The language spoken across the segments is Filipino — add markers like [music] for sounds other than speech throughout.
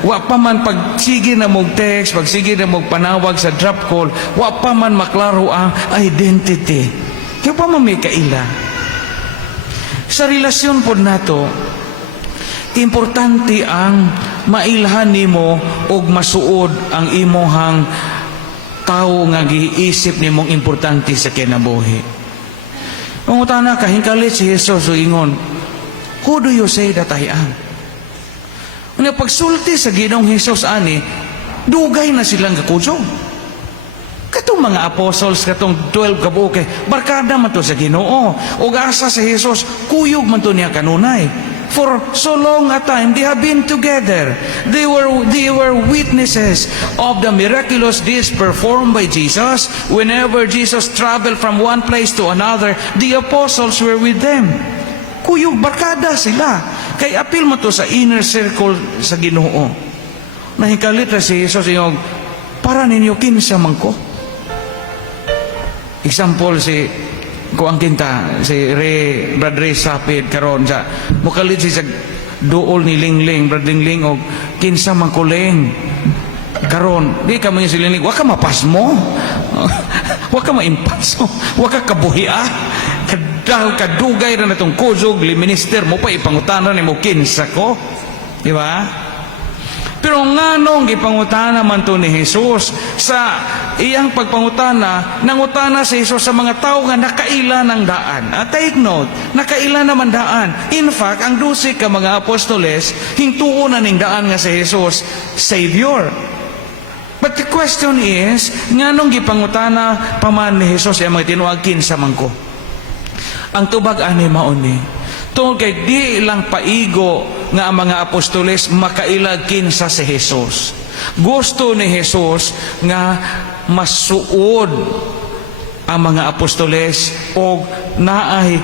wa pa man pag sige na mog text, pag sige na mog panawag sa drop call, wa pa man maklaro ang identity. Kaya pa man may kaila. Sa relasyon po nato, importante ang mailhan nimo og masuod ang imohang tao nga giisip nimong importante sa kinabuhi. Pangutana ka, hingkalit si Jesus o ingon, Who do you say that I am? Nga pagsulti sa ginong Jesus ani, dugay na silang kakudsong. Katong mga apostles, katong 12 kabuke, barkada man to sa ginoo. O asa sa Jesus, kuyog man to niya kanunay. For so long a time, they have been together. They were, they were witnesses of the miraculous deeds performed by Jesus. Whenever Jesus traveled from one place to another, the apostles were with them. Kuyog, barkada sila. Kay apil mo to sa inner circle sa ginoo. Nahikalit na si Jesus yung, para ninyo kinsa man ko. Example si ko ang kinta si Ray Brad Ray Sapid karon sa mukalit si sa duol ni Lingling Brad Lingling og kinsa man kuling karon di ka man si Lingling wa ka mapas mo [laughs] wa ka maimpas [laughs] wa ka kabuhi ah kadaw kadugay ra natong kuzog li minister mo pa ipangutanan nimo kinsa ko di ba pero nganong gipangutana man to ni Jesus sa iyang pagpangutana, nangutana si Jesus sa mga tao nga nakaila ng daan. At take note, nakaila naman daan. In fact, ang dusi ka mga apostoles, hintuo na ning daan nga si Jesus, Savior. But the question is, nganong gipangutana paman ni Jesus ang mga tinuagkin sa mangko? Ang tubag ani mauni. Tungkol kay di lang paigo nga ang mga apostoles makailag kinsa si Jesus. Gusto ni Jesus nga masuod ang mga apostoles o naay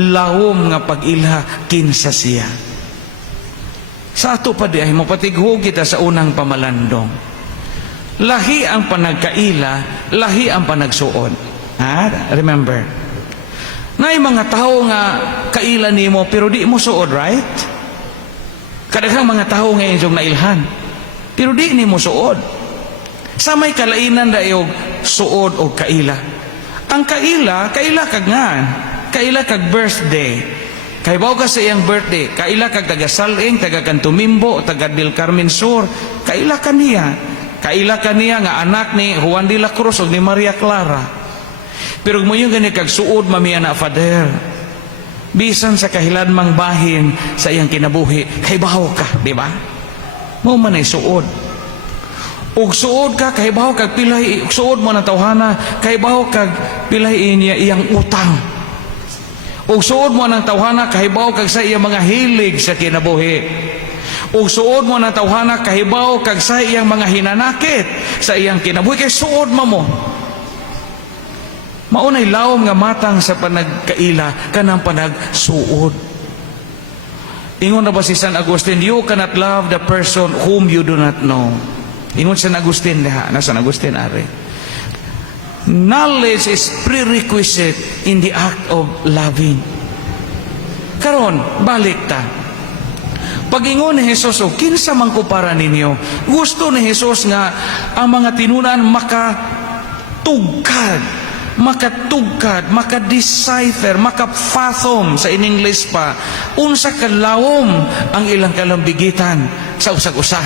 lawom nga pag-ilha kinsa siya. Sa ato pa di ay mapatighog kita sa unang pamalandong. Lahi ang panagkaila, lahi ang panagsuod. Ha? Remember, Nay mga tao nga kaila nimo pero di mo suod, right? Kadaghang mga tao nga inyong nailhan. Pero di nimo suod. Sa may kalainan dayog suod o kaila. Ang kaila, kaila kag nga. Kaila kag birthday. Kay bao ka sa iyang birthday, kaila kag taga Saling, taga Cantumimbo, taga Del Carmen Sur, kaila ka niya. Kaila ka niya nga anak ni Juan de la Cruz o ni Maria Clara. Pero mo yung gani kag mamiya na father. Bisan sa kahilan mang bahin sa iyang kinabuhi, kay bahaw ka, di ba? Mo man ay suod. Ug suod ka kay bahaw kag pilay suod mo na tawhana kay bahaw kag pilay niya iyang utang. Ug suod mo ng tawhana kahibaw kag sa iyang mga hilig sa kinabuhi. Ug suod mo ng tawhana kahibaw kag sa iyang mga hinanakit sa iyang kinabuhi kay suod mo mo. Maunay lawom nga matang sa panagkaila kanang panagsuod. Ingon na ba si San Agustin, you cannot love the person whom you do not know. Ingon San Agustin diha, na San Agustin are. Knowledge is prerequisite in the act of loving. Karon, balik ta. Pag-ingon ni Jesus, o kinsa man ko ninyo, gusto ni Jesus nga ang mga tinunan makatugkad makatugkad, makadecipher, makafathom sa in English pa, unsa kalawom ang ilang kalambigitan sa usag-usa.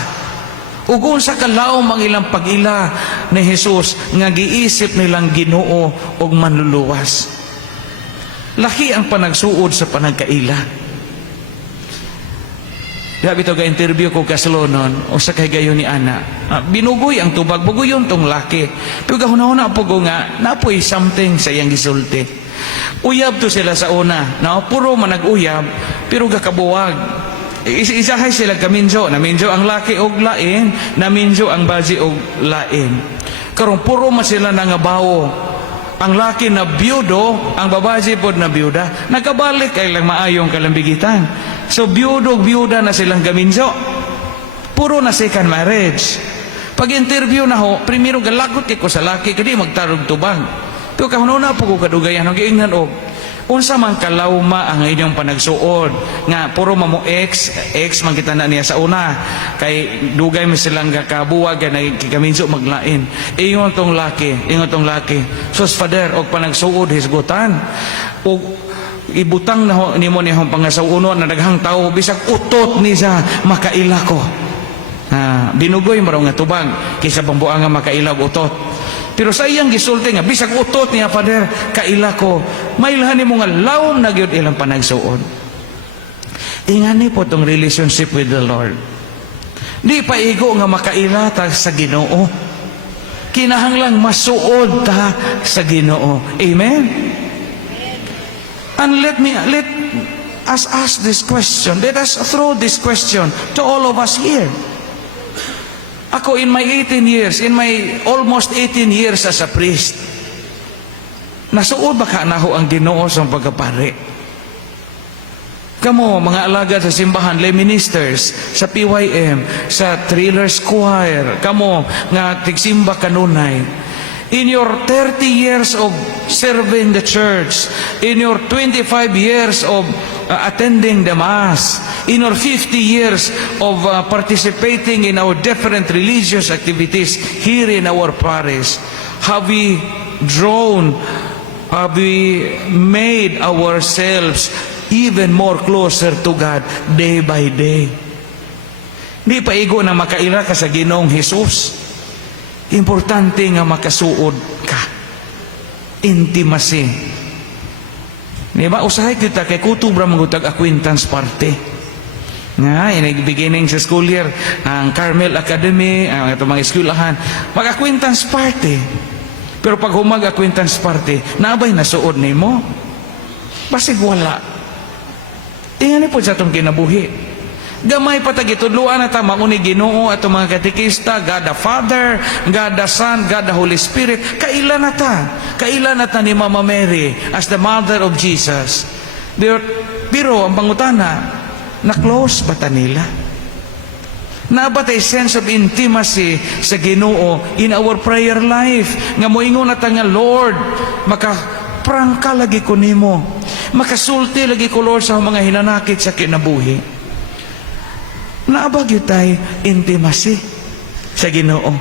Ug unsa kalawom ang ilang pag-ila ni Jesus nga giisip nilang Ginoo og manluluwas. Laki ang panagsuod sa panagkaila. Grabe ito ga-interview ko kasalonon o sa kay gayon ni Ana. Ah, binugoy ang tubag, bugoyon tong laki. Pero gahuna-huna po ko nga, napoy something sa iyang gisulti. Uyab to sila sa una. Na puro man nag-uyab, pero gakabuwag. Is isahay sila kaminjo. Naminjo ang laki og lain, naminjo ang baji og lain. Karong puro man sila nangabawo. Ang laki na biyudo, ang babaji pod na biyuda. Nagkabalik kay lang maayong kalambigitan. So biyudo, biyuda na silang gaminso. Puro na second marriage. Pag interview na ho, primero galagot ko sa laki, kadi magtarog tubang. Pero kahununa po ko kadugayan, ang giingnan og, Unsa man kalawma ang inyong panagsuod? Nga puro mamo ex ex man kita na niya sa una. Kay dugay mi silang gakabuwag kay nagkikaminso maglain. Ingon tong laki ingon tong laki. Sus father og panagsuod hisgutan og ibutang na ho- nimo ni hong pangasauno na daghang tao bisag utot ni sa makaila ko. Ah, binugoy mo raw nga tubag. Kaysa bambuang nga makailag utot. Pero sa iyang gisulti nga bisag utot niya Father kaila ko mailhan nimo nga lawom na gyud ilang panagsuod. Ingani po tong relationship with the Lord. Di pa igo nga makaila ta sa Ginoo. Kinahanglang masuod ta sa Ginoo. Amen. And let me let us ask this question. Let us throw this question to all of us here. Ako in my 18 years, in my almost 18 years as a priest, nasuod ba ka na ho ang ginoo sa pagkapari? Kamo, mga alagad sa simbahan, lay ministers, sa PYM, sa Thrillers Choir, kamo, nga tigsimba kanunay, in your 30 years of serving the church, in your 25 years of uh, attending the Mass, in your 50 years of uh, participating in our different religious activities here in our parish, have we drawn, have we made ourselves even more closer to God day by day? Di pa igo na makaila ka sa Ginoong Hesus. Importante nga makasuod ka. Intimacy. Di ba? Usahay kita kay kutob ra magutag acquaintance party. Nga, in the beginning sa school year, ang Carmel Academy, ang ito mga eskwelahan, mag-acquaintance party. Pero pag humag acquaintance party, naabay na suod ni mo. Basig wala. Tingnan po sa itong kinabuhi. Gamay pa tagitudluan na ta mauni Ginoo ato mga katikista, God the Father, God the Son, God the Holy Spirit. Kaila na ta. Kaila na ta ni Mama Mary as the mother of Jesus. Pero, pero ang pangutana, na-close ba ta nila? Nabatay sense of intimacy sa Ginoo in our prayer life. Nga moingon na ta nga, Lord, maka prangka lagi ko nimo. Makasulti lagi ko, Lord, sa mga hinanakit sa kinabuhi. Naabag tayo intimacy sa Ginoo.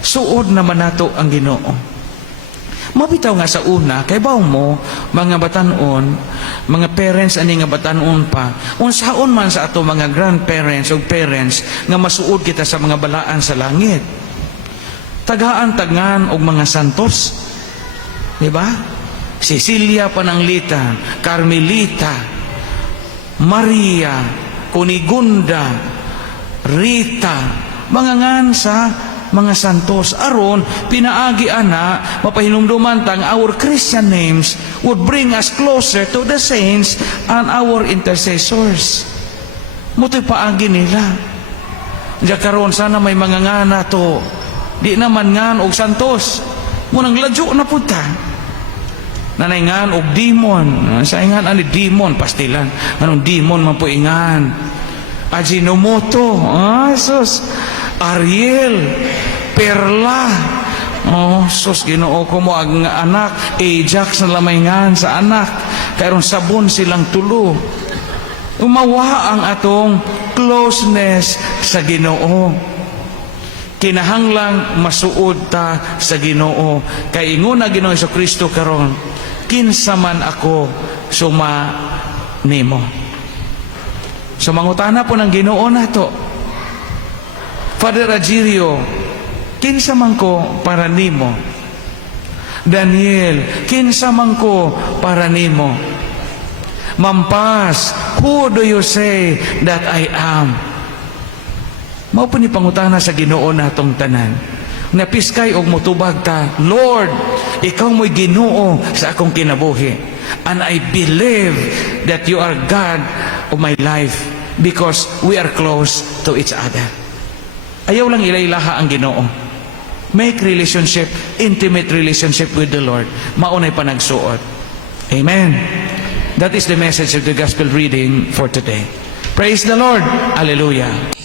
Suod naman nato ang Ginoo. Mabitaw nga sa una, kay baw mo, mga batanon, mga parents ani nga batanon pa, unsaon man sa ato mga grandparents o parents nga masuod kita sa mga balaan sa langit. Tagaan tagngan og mga santos. Di ba? Cecilia Pananglitan, Carmelita, Maria, Kunigunda, Rita, mga ngan sa mga santos aron pinaagi ana mapahinumduman tang our Christian names would bring us closer to the saints and our intercessors. Mutoy paagi nila. Diya karon sana may mga ngana to. Di naman ngan og santos. Munang ladyo na punta. Nanay og demon. Sa ingan ani demon pastilan. Anong demon man po ingan? Ajinomoto. Ah, sus. Ariel. Perla. Oh, sus, ginoo ko mo ang anak. Ajax na lamay ngan sa anak. Kayron sabon silang tulo. Umawa ang atong closeness sa ginoo kinahanglang masuod ta sa Ginoo kay ingon na Ginoo Kristo karon kinsa man ako suma nimo. So mangutana po ng Ginoo nato Father Agirio kinsa man ko para nimo? Daniel kinsa man ko para nimo? Mampas who do you say that I am? Mao po ni pangutana sa Ginoo natong tanan. Napiskay og motubag ta, Lord, ikaw mo'y Ginoo sa akong kinabuhi. And I believe that you are God of my life because we are close to each other. Ayaw lang ilailaha ang Ginoo. Make relationship, intimate relationship with the Lord. Maunay pa nagsuot. Amen. That is the message of the gospel reading for today. Praise the Lord. Hallelujah.